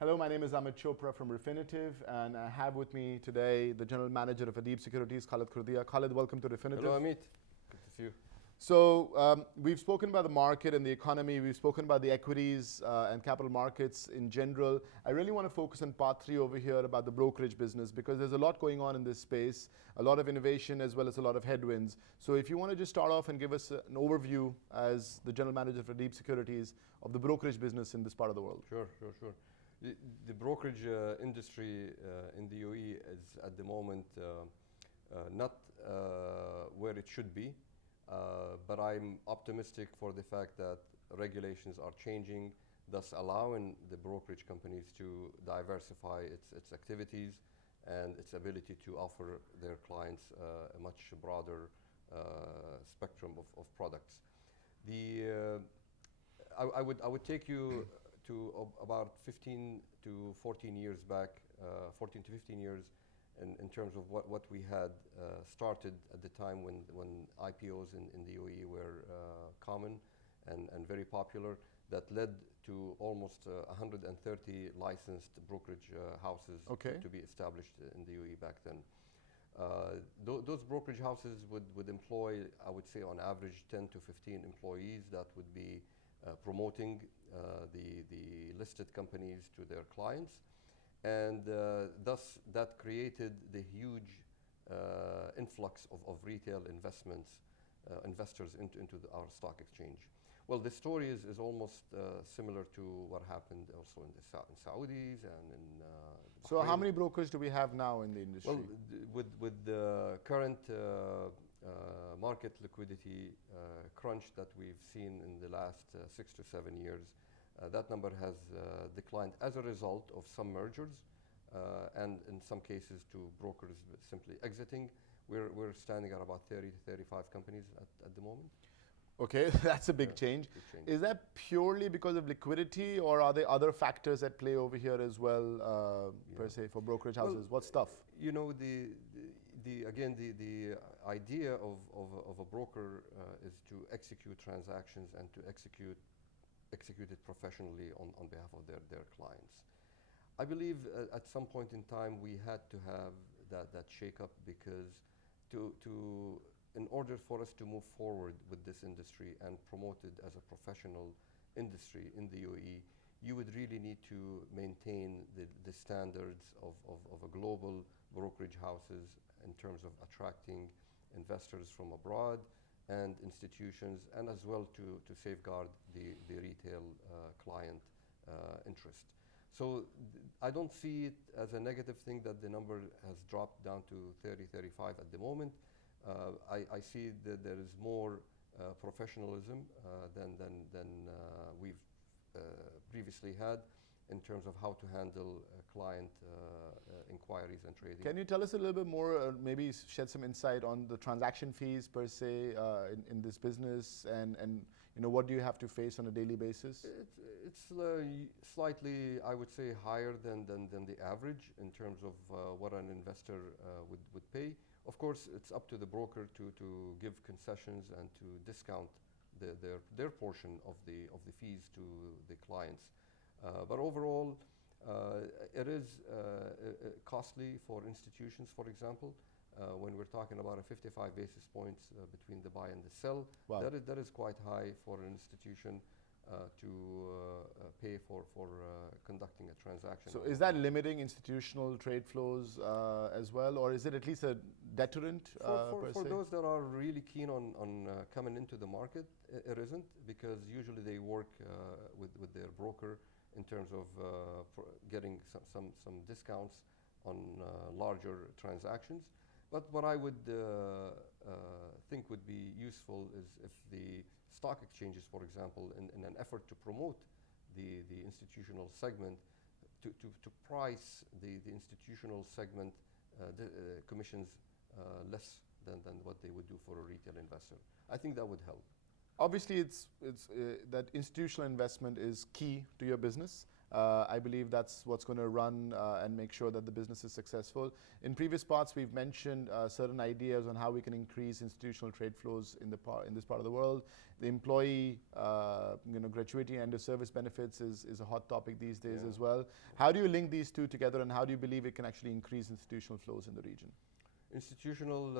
Hello, my name is Amit Chopra from Refinitiv, and I have with me today the General Manager of Adib Securities, Khalid Khurdia. Khalid, welcome to Refinitiv. Hello, Amit. Good to see you. So we've spoken about the market and the economy. We've spoken about the equities and capital markets in general. I really want to focus on part 3 over here about the brokerage business because there's a lot going on in this space, a lot of innovation as well as a lot of headwinds. So if you want to just start off and give us an overview as the General Manager for Adib Securities of the brokerage business in this part of the world. Sure. The brokerage industry in the UAE is at the moment not where it should be, but I'm optimistic for the fact that regulations are changing, thus allowing the brokerage companies to diversify its activities and its ability to offer their clients a much broader spectrum of products. I would take you to about 15 to 14 years back, 14 to 15 years in terms of what we had started at the time when IPOs in the UAE were common and very popular, that led to almost 130 licensed brokerage houses to be established in the UAE back then. Those brokerage houses would employ, I would say on average, 10 to 15 employees that would be promoting the listed companies to their clients, and thus that created the huge influx of retail investors into our stock exchange. Well, the story is almost similar to what happened also in Saudis and in So how many brokers do we have now in the industry? Well, with the current market liquidity crunch that we've seen in the last 6 to 7 years, that number has declined as a result of some mergers and in some cases to brokers simply exiting. We're standing at about 30 to 35 companies at the moment. Okay, that's a big change. Is that purely because of liquidity, or are there other factors at play over here as well, per se, for brokerage houses? What stuff? You know, the idea of a broker is to execute transactions and to execute it professionally on behalf of their clients. I believe at some point in time we had to have that shake-up because in order for us to move forward with this industry and promote it as a professional industry in the UAE, you would really need to maintain the standards of a global brokerage houses in terms of attracting investors from abroad and institutions, and as well to safeguard the retail client interest. So I don't see it as a negative thing that the number has dropped down to 30, 35 at the moment. I see that there is more professionalism than we've previously had in terms of how to handle client inquiries and trading. Can you tell us a little bit more, maybe shed some insight on the transaction fees per se in this business, and what do you have to face on a daily basis? It's slightly, I would say, higher than the average in terms of what an investor would pay. Of course, it's up to the broker to give concessions and to discount their portion of the fees to the clients. But overall, it is costly for institutions, for example. When we're talking about a 55 basis points between the buy and the sell, wow. that is quite high for an institution to pay for conducting a transaction. So is that limiting institutional trade flows as well, or is it at least a deterrent for those that are really keen on coming into the market? It isn't, because usually they work with their broker in terms of getting some discounts on larger transactions. But what I would think would be useful is if the stock exchanges, for example, in an effort to promote the institutional segment, to price the institutional segment commissions less than what they would do for a retail investor. I think that would help. Obviously, it's that institutional investment is key to your business, I believe that's what's going to run and make sure that the business is successful. In previous parts, we've mentioned certain ideas on how we can increase institutional trade flows in this part of the world. The employee gratuity and the service benefits is a hot topic these days as well. How do you link these two together, and how do you believe it can actually increase institutional flows in the region? Institutional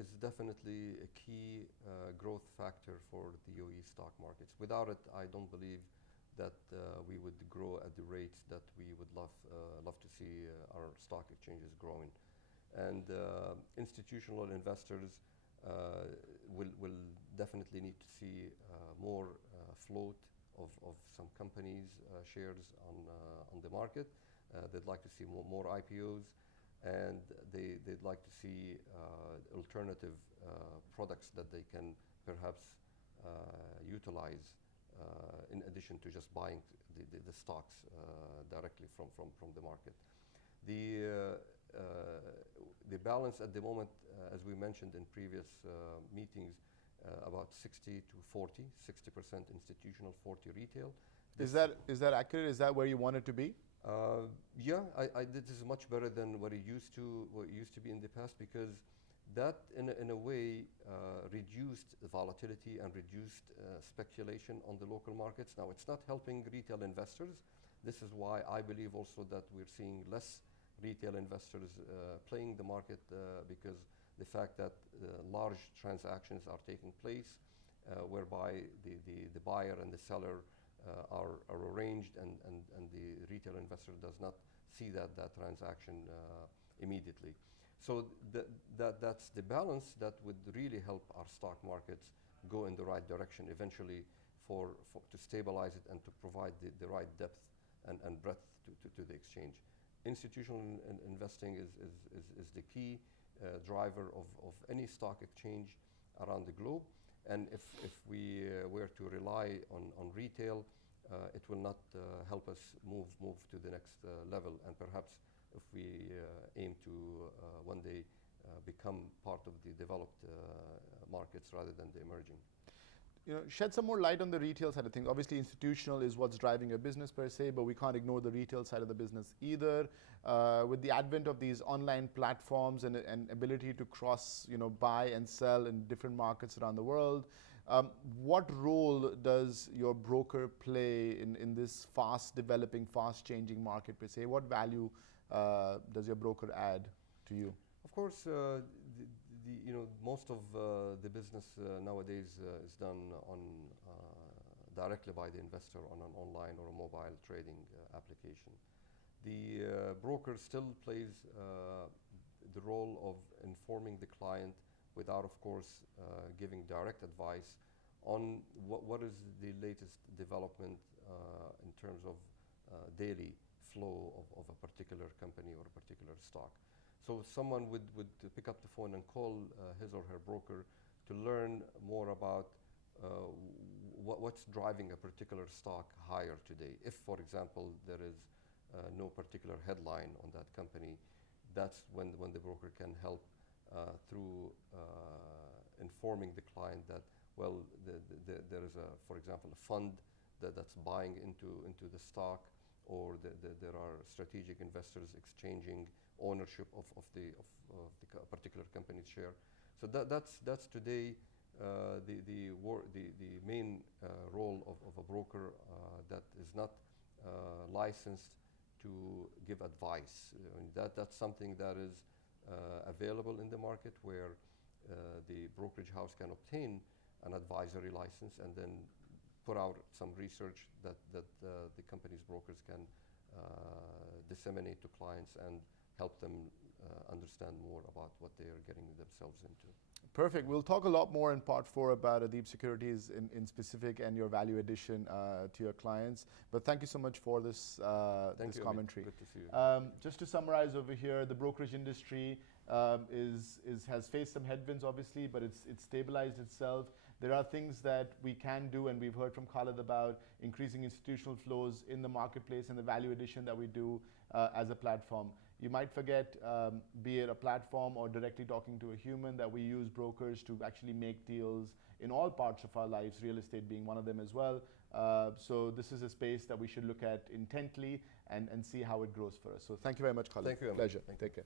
is definitely a key growth factor for the UAE stock markets. Without it, I don't believe that we would grow at the rates that we would love to see our stock exchanges growing. And institutional investors will definitely need to see more float of some companies' shares on the market. They'd like to see more IPOs, and they'd like to see alternative products that they can perhaps utilize in addition to just buying the stocks directly from the market. The balance at the moment, as we mentioned in previous meetings, about 60 to 40, 60% institutional, 40 retail. Is that accurate? Is that where you want it to be? Yeah, this is much better than what it used to be in the past, because that in a way reduced the volatility and reduced speculation on the local markets. Now, it's not helping retail investors. This is why I believe also that we're seeing less retail investors playing the market, because the fact that large transactions are taking place whereby the buyer and the seller are arranged, and the retail investor does not see that transaction immediately. So that's the balance that would really help our stock markets go in the right direction eventually to stabilize it and to provide the right depth and breadth to the exchange. Institutional investing is the key driver of any stock exchange around the globe. And if we were to rely on retail, it will not help us move to the next level. And perhaps if we aim to one day become part of the developed markets rather than the emerging. Shed some more light on the retail side of things. Obviously, institutional is what's driving your business per se, but we can't ignore the retail side of the business either. With the advent of these online platforms and ability to cross, buy and sell in different markets around the world, what role does your broker play in this fast developing, fast changing market per se? What value does your broker add to you? Of course, most of the business nowadays is done directly by the investor on an online or a mobile trading application. The broker still plays the role of informing the client without, of course, giving direct advice on what is the latest development in terms of daily flow of a particular company or a particular stock. So someone would pick up the phone and call his or her broker to learn more about what's driving a particular stock higher today. If, for example, there is no particular headline on that company, that's when the broker can help through informing the client that, well, there is, for example, a fund that's buying into the stock, or there are strategic investors exchanging ownership of the particular company's share. So that's today the main role of a broker that is not licensed to give advice. That's something that is available in the market, where the brokerage house can obtain an advisory license and then put out some research that the company's brokers can disseminate to clients and help them understand more about what they are getting themselves into. Perfect. We'll talk a lot more in part 4 about Adib Securities in specific and your value addition to your clients. But thank you so much for this commentary. Good to see you. Just to summarize over here, the brokerage industry has faced some headwinds, obviously, but it's stabilized itself. There are things that we can do, and we've heard from Khalid about increasing institutional flows in the marketplace and the value addition that we do as a platform. You might forget, be it a platform or directly talking to a human, that we use brokers to actually make deals in all parts of our lives, real estate being one of them as well. So this is a space that we should look at intently and see how it grows for us. So thank you very much, Khalid. Thank you, Ahmed. Pleasure. Thank you. Take care.